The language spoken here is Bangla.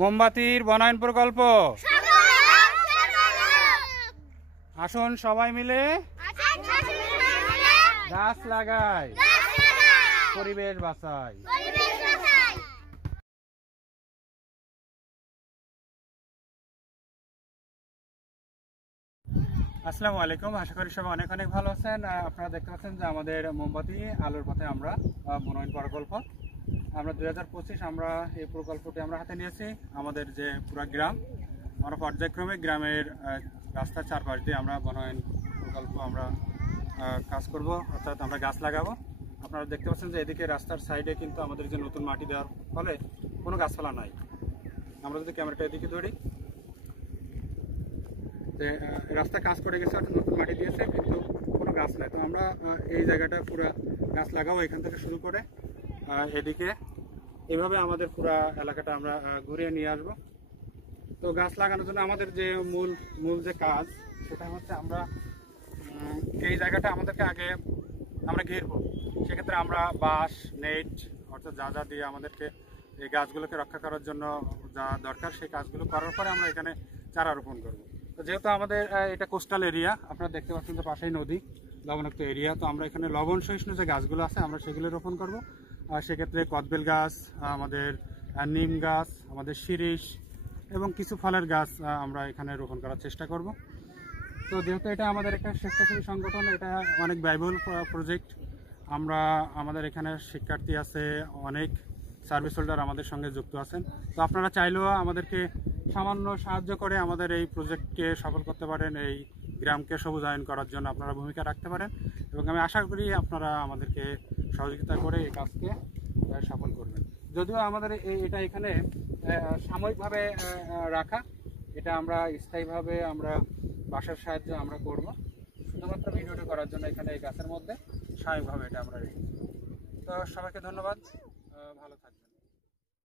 মোমবাতির বনায়ন প্রকল্প। আসুন সবাই মিলে গাছ লাগাই, পরিবেশ বাঁচাই। আসসালামু আলাইকুম, আশা করি সবাই অনেক অনেক ভালো আছেন। আপনারা দেখতে পাচ্ছেন যে আমাদের মোমবাতি আলোর পথে আমরা বনায়ন প্রকল্প আমরা 2025 আমরা এই প্রকল্পটি আমরা হাতে নিয়েছি। আমাদের যে পুরো গ্রাম আমরা পর্যায়ক্রমে গ্রামের রাস্তার চারপাশ দিয়ে আমরা বনায়ন প্রকল্প আমরা কাজ করব, অর্থাৎ আমরা গাছ লাগাবো। আপনারা দেখতে পাচ্ছেন যে এদিকে রাস্তার সাইডে কিন্তু আমাদের যে নতুন মাটি দেওয়ার ফলে কোনো গাছপালা নাই। আমরা যদি ক্যামেরাটা এদিকে ধরি, রাস্তা কাজ করে গেছে, একটা নতুন মাটি দিয়েছে কিন্তু কোনো গাছ নাই। তো আমরা এই জায়গাটা পুরো গাছ লাগাবো, এখান থেকে শুরু করে এদিকে এভাবে আমাদের পুরো এলাকাটা আমরা ঘুরিয়ে নিয়ে আসবো। তো গাছ লাগানোর জন্য আমাদের যে মূল যে কাজ সেটা হচ্ছে আমরা এই জায়গাটা আমাদেরকে আগে আমরা ঘিরবো। সেক্ষেত্রে আমরা বাঁশ, নেট অর্থাৎ যা দিয়ে আমাদেরকে এই গাছগুলোকে রক্ষা করার জন্য যা দরকার সেই কাজগুলো করার পরে আমরা এখানে চারা রোপণ করবো। তো যেহেতু আমাদের এটা কোস্টাল এরিয়া, আপনারা দেখতে পাচ্ছেন যে পাশেই নদী, লবণাক্ত এরিয়া, তো আমরা এখানে লবণ সহিষ্ণু যে গাছগুলো আছে আমরা সেগুলো রোপণ করবো। আর সেক্ষেত্রে কদবেল গাছ, আমাদের নিম গাছ, আমাদের শিরীষ এবং কিছু ফলের গাছ আমরা এখানে রোপণ করার চেষ্টা করব। তো যেহেতু এটা আমাদের একটা স্বেচ্ছাসেবী সংগঠন, এটা অনেক ব্যয়বহুল প্রজেক্ট। আমাদের এখানে শিক্ষার্থী আছে, অনেক সার্ভিস হোল্ডার আমাদের সঙ্গে যুক্ত আছেন। তো আপনারা চাইলেও আমাদেরকে সামান্য সাহায্য করে আমাদের এই প্রজেক্টকে সফল করতে পারেন, এই গ্রামকে সবুজায়ন করার জন্য আপনারা ভূমিকা রাখতে পারেন এবং আমি আশা করি আপনারা আমাদেরকে সহযোগিতা করে এই কাজকে সফল করবেন। যদিও আমাদের এটা এখানে সাময়িকভাবে রাখা, এটা আমরা স্থায়ীভাবে আমরা বাসার সাহায্যে আমরা করব, শুধুমাত্র ভিডিওটি করার জন্য এখানে এই গাছের মধ্যে সাময়িকভাবে এটা আমরা রেখেছি। তো সবাইকে ধন্যবাদ, ভালো থাকবেন।